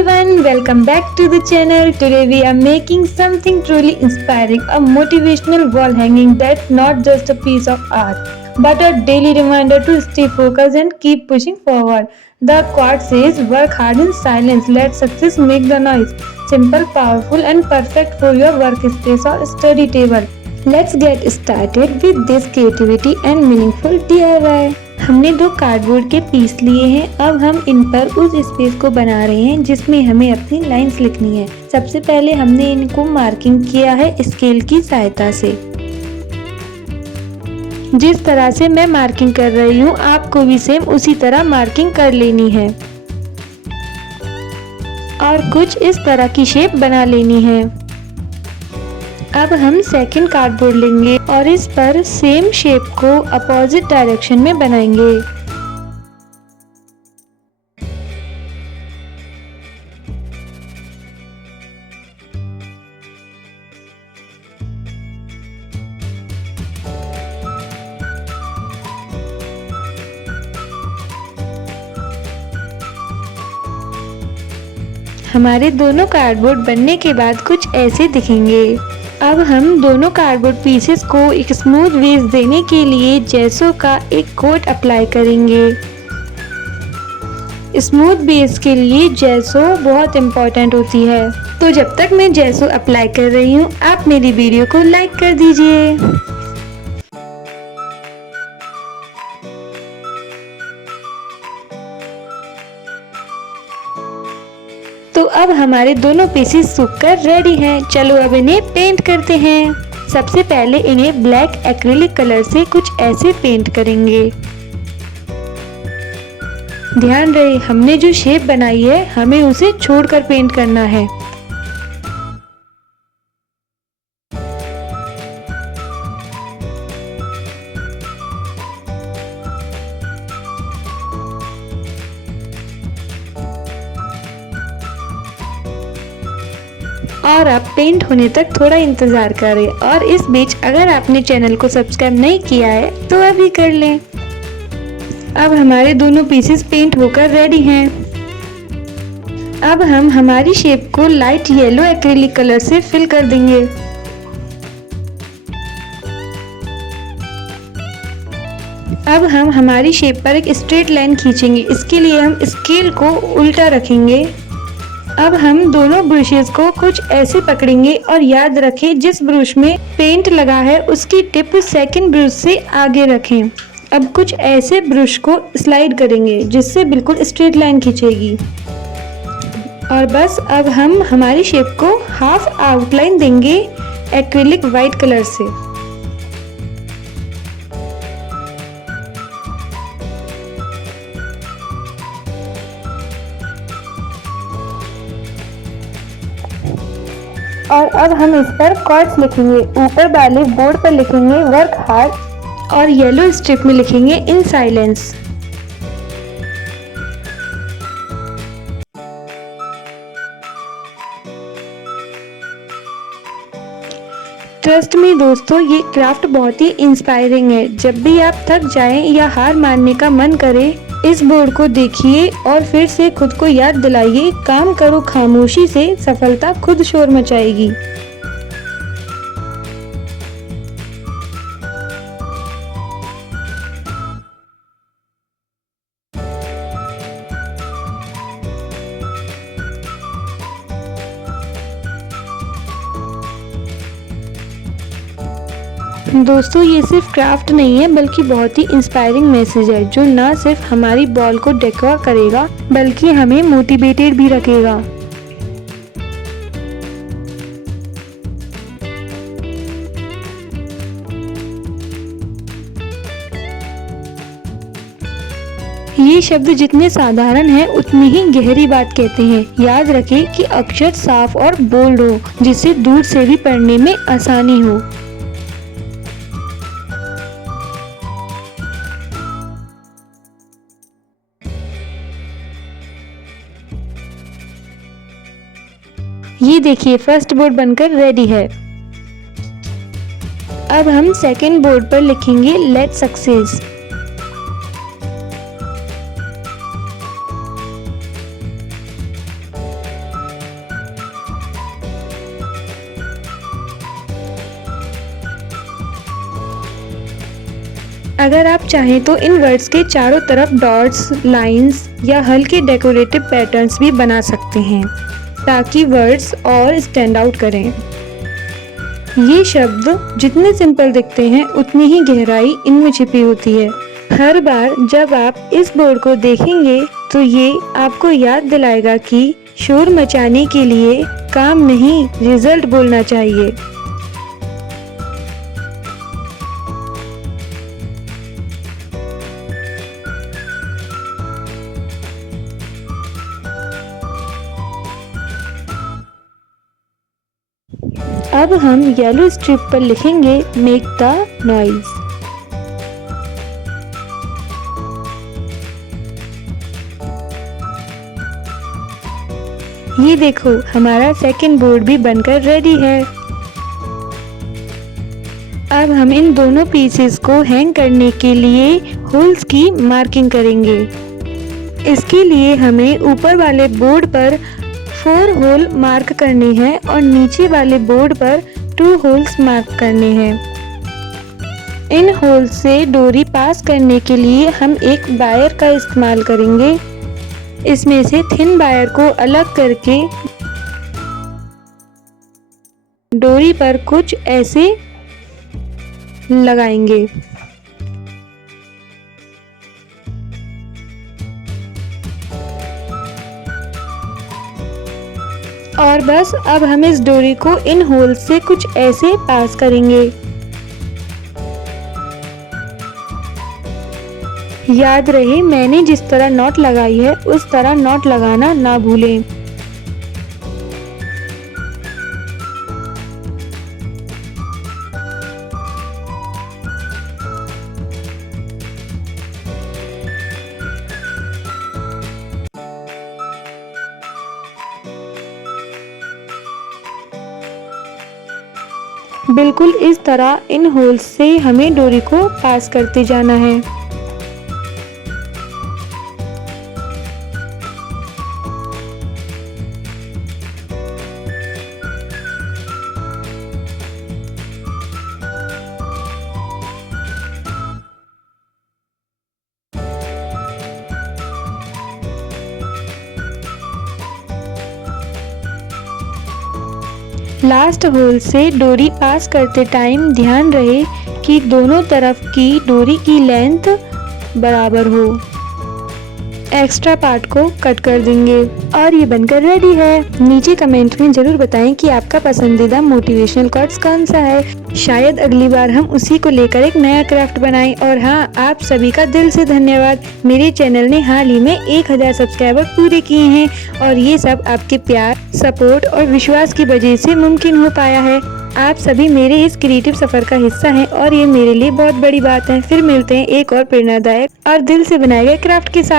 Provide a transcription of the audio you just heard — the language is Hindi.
everyone, welcome back to the channel. Today we are making something truly inspiring, a motivational wall hanging that's not just a piece of art, but a daily reminder to stay focused and keep pushing forward. The quote says, work hard in silence, let success make the noise. Simple, powerful and perfect for your workspace or study table. Let's get started with this creativity and meaningful DIY. हमने 2 कार्डबोर्ड के पीस लिए हैं। अब हम इन पर उस स्पेस को बना रहे हैं जिसमें हमें अपनी लाइंस लिखनी है। सबसे पहले हमने इनको मार्किंग किया है स्केल की सहायता से। जिस तरह से मैं मार्किंग कर रही हूँ आपको भी सेम उसी तरह मार्किंग कर लेनी है और कुछ इस तरह की शेप बना लेनी है। अब हम सेकंड कार्डबोर्ड लेंगे और इस पर सेम शेप को अपोजिट डायरेक्शन में बनाएंगे। हमारे दोनों कार्डबोर्ड बनने के बाद कुछ ऐसे दिखेंगे। अब हम दोनों कार्डबोर्ड पीसेस को एक स्मूथ बेस देने के लिए जेसो का एक कोट अप्लाई करेंगे। स्मूथ बेस के लिए जेसो बहुत इम्पोर्टेंट होती है। तो जब तक मैं जेसो अप्लाई कर रही हूँ आप मेरी वीडियो को लाइक कर दीजिए। तो अब हमारे दोनों पीसेस सूखकर रेडी हैं। चलो अब इन्हें पेंट करते हैं। सबसे पहले इन्हें ब्लैक एक्रिलिक कलर से कुछ ऐसे पेंट करेंगे। ध्यान रहे हमने जो शेप बनाई है हमें उसे छोड़कर पेंट करना है। और अब पेंट होने तक थोड़ा इंतजार करें और इस बीच अगर आपने चैनल को सब्सक्राइब नहीं किया है तो अभी कर लें। अब हमारे दोनों पीसेस पेंट होकर रेडी हैं। अब हम हमारी शेप को लाइट येलो एक्रिलिक कलर से फिल कर देंगे। अब हम हमारी शेप पर एक स्ट्रेट लाइन खींचेंगे। इसके लिए हम स्केल को उल्टा रखेंगे। अब हम दोनों ब्रशेस को कुछ ऐसे पकड़ेंगे और याद रखें जिस ब्रश में पेंट लगा है उसकी टिप सेकंड ब्रश से आगे रखें। अब कुछ ऐसे ब्रश को स्लाइड करेंगे जिससे बिल्कुल स्ट्रेट लाइन खींचेगी। और बस अब हम हमारी शेप को हाफ आउटलाइन देंगे एक्रिलिक वाइट कलर से। और अब हम इस पर क्वार्ट्स लिखेंगे। ऊपर वाले बोर्ड पर लिखेंगे वर्क हार्ड और येलो स्ट्रिप में लिखेंगे इन साइलेंस। ट्रस्ट मी दोस्तों ये क्राफ्ट बहुत ही इंस्पायरिंग है। जब भी आप थक जाएं या हार मानने का मन करे इस बोर्ड को देखिए और फिर से खुद को याद दिलाइए काम करो खामोशी से सफलता खुद शोर मचाएगी। दोस्तों ये सिर्फ क्राफ्ट नहीं है बल्कि बहुत ही इंस्पायरिंग मैसेज है जो ना सिर्फ हमारी बॉल को डेकोर करेगा बल्कि हमें मोटिवेटेड भी रखेगा। ये शब्द जितने साधारण हैं उतनी ही गहरी बात कहते हैं। याद रखें कि अक्षर साफ और बोल्ड हो जिससे दूर से भी पढ़ने में आसानी हो। ये देखिए फर्स्ट बोर्ड बनकर रेडी है। अब हम सेकंड बोर्ड पर लिखेंगे लेट सक्सेस। अगर आप चाहें तो इन वर्ड्स के चारों तरफ डॉट्स, लाइंस या हल्के डेकोरेटिव पैटर्न्स भी बना सकते हैं ताकि वर्ड्स और स्टैंड आउट करें। ये शब्द जितने सिंपल दिखते हैं उतनी ही गहराई इनमें छिपी होती है। हर बार जब आप इस बोर्ड को देखेंगे तो ये आपको याद दिलाएगा कि शोर मचाने के लिए काम नहीं, रिजल्ट बोलना चाहिए। अब हम येलो स्ट्रिप पर लिखेंगे मेक द नॉइज। ये देखो, हमारा सेकंड बोर्ड भी बनकर रेडी है। अब हम इन दोनों पीसेस को हैंग करने के लिए होल्स की मार्किंग करेंगे। इसके लिए हमें ऊपर वाले बोर्ड पर 4 होल मार्क करने हैं और नीचे वाले बोर्ड पर 2 होल्स मार्क करने हैं। इन होल्स से डोरी पास करने के लिए हम एक वायर का इस्तेमाल करेंगे। इसमें से थिन वायर को अलग करके डोरी पर कुछ ऐसे लगाएंगे। और बस अब हम इस डोरी को इन होल से कुछ ऐसे पास करेंगे। याद रहे, मैंने जिस तरह नॉट लगाई है उस तरह नॉट लगाना ना भूलें। बिल्कुल इस तरह इन होल्स से हमें डोरी को पास करते जाना है। लास्ट होल से डोरी पास करते टाइम ध्यान रहे कि दोनों तरफ की डोरी की लेंथ बराबर हो। एक्स्ट्रा पार्ट को कट कर देंगे और ये बनकर रेडी है। नीचे कमेंट में जरूर बताएं कि आपका पसंदीदा मोटिवेशनल कोट्स कौन सा है। शायद अगली बार हम उसी को लेकर एक नया क्राफ्ट बनाएं। और हाँ, आप सभी का दिल से धन्यवाद। मेरे चैनल ने हाल ही में 1000 सब्सक्राइबर पूरे किए हैं और ये सब आपके प्यार, सपोर्ट और विश्वास की वजह से मुमकिन हो पाया है। आप सभी मेरे इस क्रिएटिव सफर का हिस्सा हैं और ये मेरे लिए बहुत बड़ी बात है। फिर मिलते हैं एक और प्रेरणादायक और दिल से बनाए गए क्राफ्ट के साथ।